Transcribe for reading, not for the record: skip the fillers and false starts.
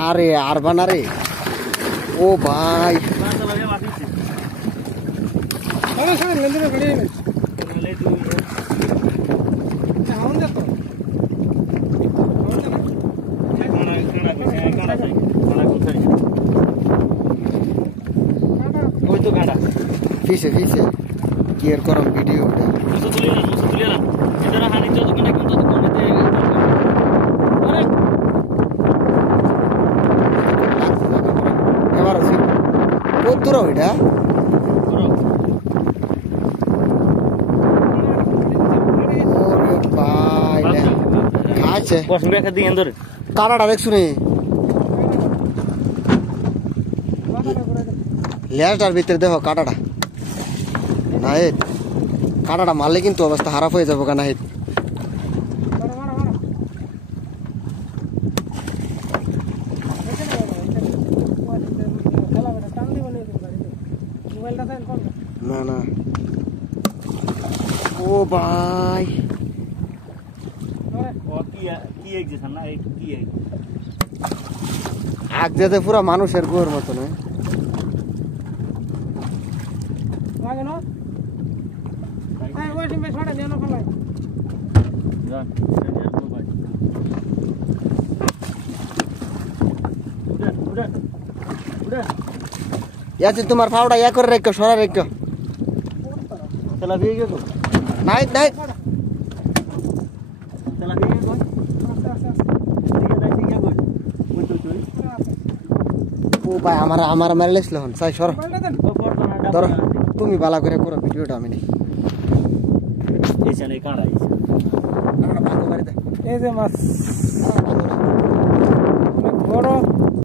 আরে আরবানা রে ও ভাই ফিসে ফিসে কি এর করম ভিডিও এবার কত দূর ওইটা আছে কাটাটা দেখছো নি লেজটার ভিতরে দেখো কাটাটা নাহিদ কাটাটা মারলে কিন্তু অবস্থা খারাপ হয়ে যাবো গা নাহিদ না না ও ভাই আগ যেতে পুরা মানুষের গোর মতন তোমার ফাউডা ইয়া করে রেখো সরা রেখো নাইট নাইট ও ভাই আমার মারলেছিল হন চাই সর ধরো তুমি বালা করে করো ভিডিওটা আমি নেই এই যে মাছ